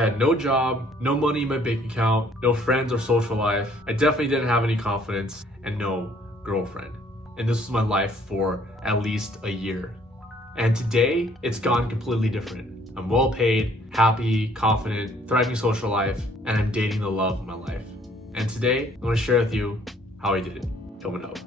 had no job, no money in my bank account, no friends or social life. I definitely didn't have any confidence and no girlfriend. And this was my life for at least a year. And today, it's gone completely different. I'm well paid, happy, confident, thriving social life, and I'm dating the love of my life. And today, I'm gonna share with you how I did it, coming up.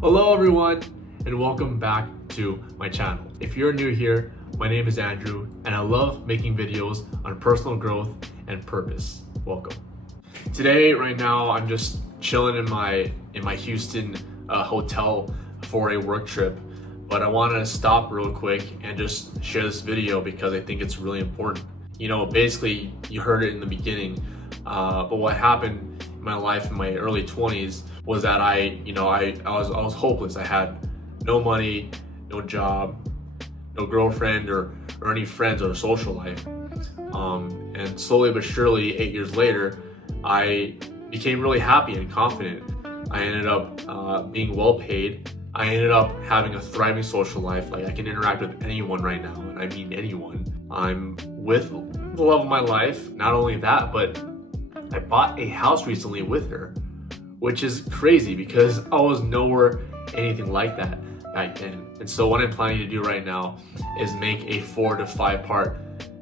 Hello everyone, and welcome back to my channel. If you're new here, my name is Andrew, and I love making videos on personal growth and purpose. Welcome. Today, right now, I'm just chilling in my Houston hotel for a work trip, but I wanted to stop real quick and just share this video because I think it's really important. You know, basically, you heard it in the beginning, but what happened in my life in my early 20s was that I was hopeless. I had no money, no job, no girlfriend or any friends or social life. And slowly but surely, 8 years later, I became really happy and confident. I ended up being well paid. I ended up having a thriving social life. Like, I can interact with anyone right now, and I mean anyone. I'm with the love of my life. Not only that, but I bought a house recently with her, which is crazy because I was nowhere anything like that back then. And so what I'm planning to do right now is make a 4 to 5 part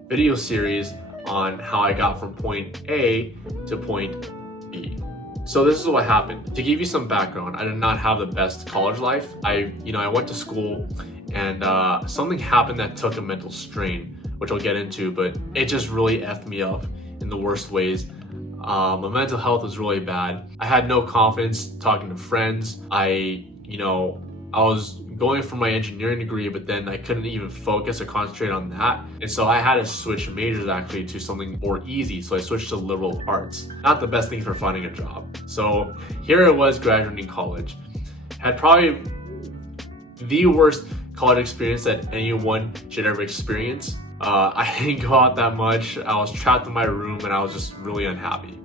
video series on how I got from point A to point B. So this is what happened. To give you some background, I did not have the best college life. I went to school and something happened that took a mental strain, which I'll get into, but it just really effed me up in the worst ways. My mental health was really bad. I had no confidence talking to friends. I was going for my engineering degree, but then I couldn't even focus or concentrate on that. And so I had to switch majors actually to something more easy. So I switched to liberal arts. Not the best thing for finding a job. So here I was graduating college. Had probably the worst college experience that anyone should ever experience. I didn't go out that much. I was trapped in my room and I was just really unhappy,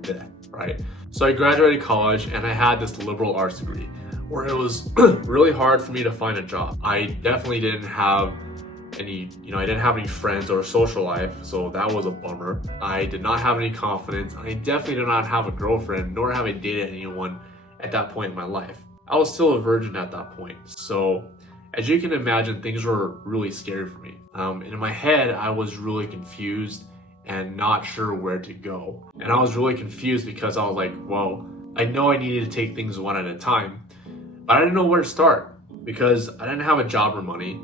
right? So I graduated college and I had this liberal arts degree, where it was really hard for me to find a job. I definitely didn't have any friends or a social life, so that was a bummer. I did not have any confidence. I definitely did not have a girlfriend, nor have I dated anyone at that point in my life. I was still a virgin at that point. So as you can imagine, things were really scary for me. And in my head, I was really confused and not sure where to go. And I was really confused because I was like, well, I know I needed to take things one at a time, but I didn't know where to start because I didn't have a job or money.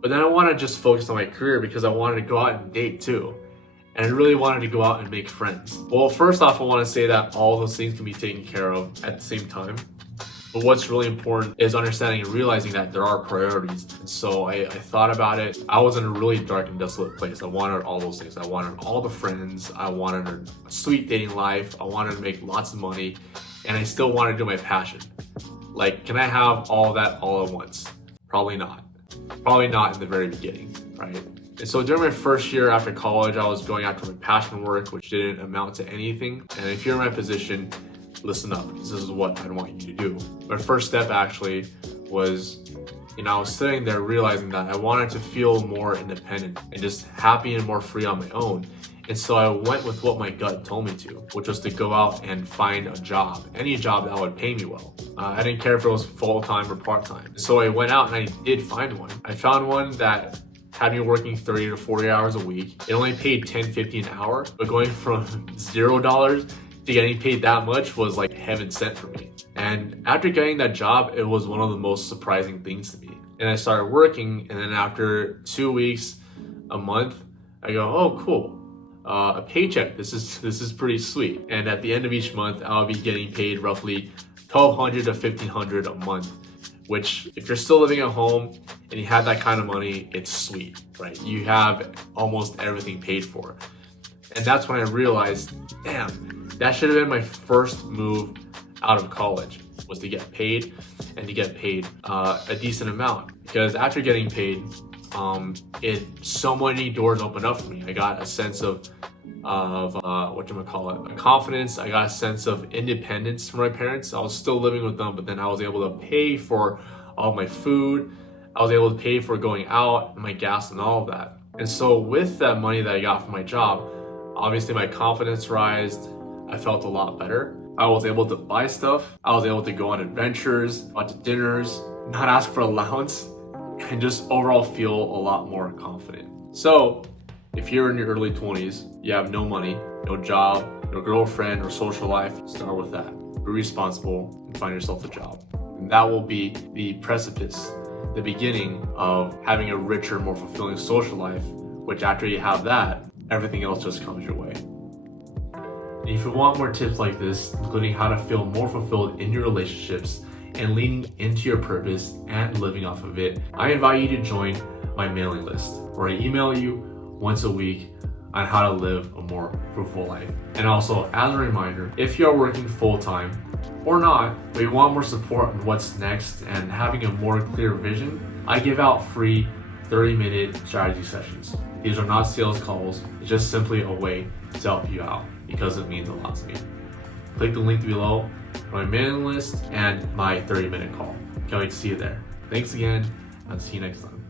But then I wanted to just focus on my career because I wanted to go out and date too. And I really wanted to go out and make friends. Well, first off, I want to say that all those things can be taken care of at the same time. But what's really important is understanding and realizing that there are priorities. And so I thought about it. I was in a really dark and desolate place. I wanted all those things. I wanted all the friends. I wanted a sweet dating life. I wanted to make lots of money. And I still wanted to do my passion. Like, can I have all of that all at once? Probably not. Probably not in the very beginning, right? And so during my first year after college, I was going after my passion work, which didn't amount to anything. And if you're in my position, listen up, because this is what I'd want you to do. My first step actually was, I was sitting there realizing that I wanted to feel more independent and just happy and more free on my own. And so I went with what my gut told me to, which was to go out and find a job, any job that would pay me well. I didn't care if it was full-time or part-time. So I went out and I did find one. I found one that had me working 30 to 40 hours a week. It only paid $10.50 an hour, but going from $0 to getting paid that much was like heaven sent for me. And after getting that job, it was one of the most surprising things to me. And I started working, and then after 2 weeks, a month, I go, oh, cool. A paycheck. This is pretty sweet. And at the end of each month, I'll be getting paid roughly $1,200 to $1,500 a month, which if you're still living at home and you have that kind of money, it's sweet, right? You have almost everything paid for. And that's when I realized, damn, that should have been my first move out of college, was to get paid and to get paid a decent amount. Because after getting paid, so many doors opened up for me. I got a sense of confidence. I got a sense of independence from my parents. I was still living with them, but then I was able to pay for all my food. I was able to pay for going out and my gas and all of that. And so with that money that I got from my job, Obviously, my confidence rised. I felt a lot better. I was able to buy stuff. I was able to go on adventures, go out to dinners, not ask for allowance, and just overall feel a lot more confident. So, if you're in your early 20s, you have no money, no job, no girlfriend or social life, start with that. Be responsible and find yourself a job. And that will be the precipice, the beginning of having a richer, more fulfilling social life, which after you have that, everything else just comes your way. And if you want more tips like this, including how to feel more fulfilled in your relationships and leaning into your purpose and living off of it, I invite you to join my mailing list, where I email you once a week on how to live a more fruitful life. And also, as a reminder, if you are working full-time or not, but you want more support on what's next and having a more clear vision, I give out free 30-minute strategy sessions. These are not sales calls, it's just simply a way to help you out because it means a lot to me. Click the link below for my mailing list and my 30-minute call. Can't wait to see you there. Thanks again, and see you next time.